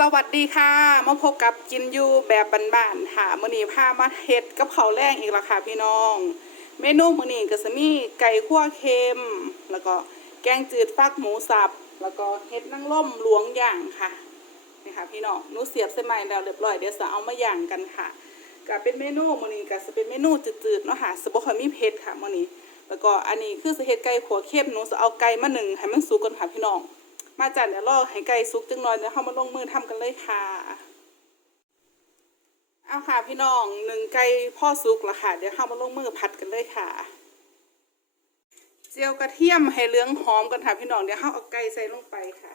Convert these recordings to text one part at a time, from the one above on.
สวัสดีค่ะมาพบกับกินยูแบบบ้านๆค่ะมื้อนี้พามาเฮ็ดกับข้าวแรงอีกและค่ะพี่น้อง เมนูมื้อนี้ก็จะมีไก่คั่วเค็ม แล้วก็แกงจืดฟักหมูสับ แล้วก็เฮ็ดนางร่มหลวงย่างค่ะนี่ค่ะพี่น้องหนูเสียบเส้นไม้แล้วเรียบร้อยเดี๋ยวจะเอามาย่างกันค่ะก็เป็นเมนูมื้อนี้ก็จะเป็นเมนูจืดๆเนาะค่ะสิบ่ค่อยมีเผ็ดค่ะมื้อนี้ แล้วก็อันนี้คือสิเฮ็ดไก่ขั่วเค็มหนูจะเอาไก่มาหนึ่งให้มันสุกก่อนค่ะพี่น้อง มาจัดเดี๋ยวลอให้ไก่สุกจังหน่อยเดี๋ยวเข้ามาลงมือทำกันเลยค่ะ เอาค่ะพี่น้องหนึ่งไก่พ่อสุกละค่ะ เดี๋ยวเข้ามาลงมือผัดกันเลยค่ะ เจียวกระเทียมให้เหลืองหอมกันค่ะพี่น้องเดี๋ยวเข้าเอาไก่ใส่ลงไปค่ะ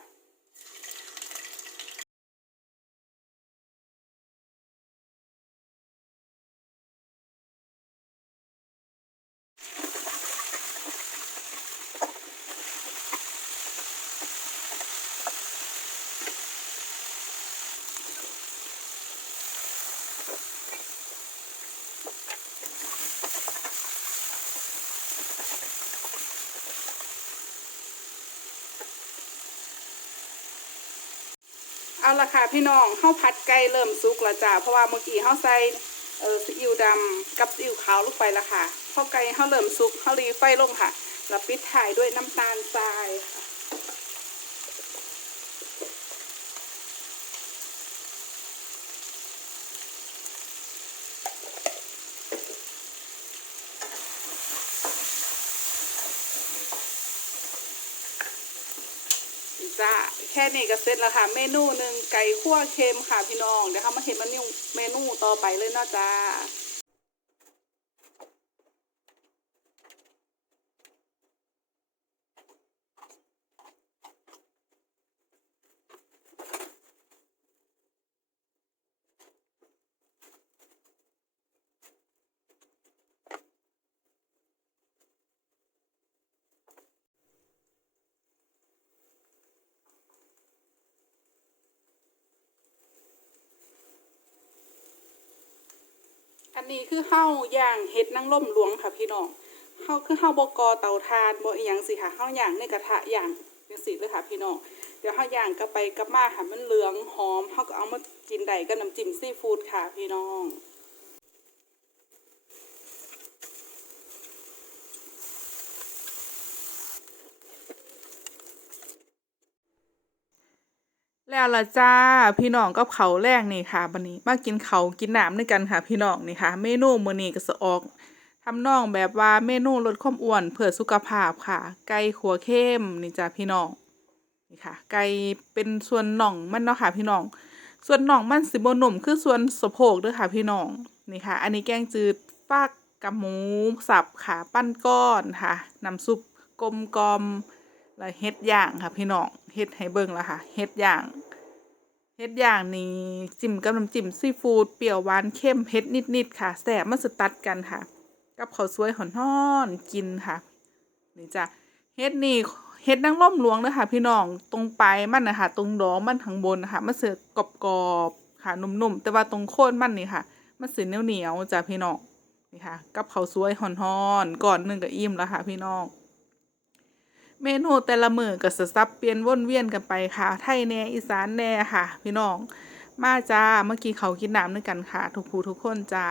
เอาละค่ะพี่น้องข้าวผัดไก่เริ่มสุกแล้วจ้าเพราะว่าเมื่อกี้ข้าวใส่เออซีอิ๊วดำกับซีอิ๊วขาวลงไปละค่ะข้าวไก่ข้าวเริ่มสุกข้าวรีไฟลงค่ะ แล้วปิดถ่ายด้วยน้ำตาลทรายค่ะ จ้าแค่นี้ก็เสร็จแล้วค่ะ เมนูหนึ่งไก่ขั่วเค็มค่ะพี่น้อง เดี๋ยวเขามาเห็นมันูเมนูต่อไปเลยเนาะจ้า อันนี้คือข้าวย่างเห็ดนางร่มหลวงค่ะพี่น้องข้าวคือข้าวบกอเตาทานบ่อีหยังสิค่ะข้าวย่างในกระทะย่างจังสีเลยค่ะพี่น้องเดี๋ยวข้าวย่างก็ไปกับมาค่ะมันเหลืองหอมเฮาก็เอามากินได้กับน้ำจิ้มซีฟู้ดค่ะพี่น้อง แล้วละจ้าพี่น้องกับเขาแรกนี่ค่ะบันนี้มากินเขากินน้ำด้วยกันค่ะ พี่น้องนี่ค่ะ เมนูมื้อนี้ก็จะออกทำนองแบบว่าเมนูลดความอ้วนเพื่อสุขภาพค่ะ ไก่ขัวเข้มนี่จ้าพี่น้องนี่ค่ะ ไก่เป็นส่วนน่องมันเนาะค่ะ พี่น้อง ส่วนน่องมันสิบ่หนุ่มคือส่วนสะโพกเด้อค่ะ พี่น้องนี่ค่ะ อันนี้แกงจืดฟักกับหมูสับค่ะ ปั้นก้อนค่ะน้ำซุปกลมกอมแล้วเฮ็ดย่างค่ะ พี่น้องเฮ็ดให้เบิ่งแล้วค่ะเฮ็ดย่าง เฮ็ดอย่างนี่จิ้มกับน้ำจิ้มซีฟู้ดเปรี้ยวหวานเค็มเผ็ดนิดๆค่ะแซ่บมันสตัดกันค่ะ กับข้าวสวยหอนๆกินค่ะนี่จ้ะเฮ็ดนี่เฮ็ดนางร่มหลวงเด้อค่ะพี่น้องตรงปลายมันนะคะตรงดอกมันข้างบนนะคะมันสิกรอบๆค่ะนุ่มๆแต่ว่าตรงโคนมันนี่ค่ะมันสิเหนียวๆจ้ะพี่น้องนี่ค่ะ กับข้าวสวยหอนๆก่อนหนึ่งก็อิ่มแล้วค่ะพี่น้อง เมนูแต่ละมือก็สซับเปลี่ยนวนเวียนกันไปค่ะ ไทยแน่อีสานแน่ค่ะ พี่น้อง มาจ้าเมื่อกี้เขากินน้ำด้วยกันค่ะ ทุกผู้ทุกคนจ้า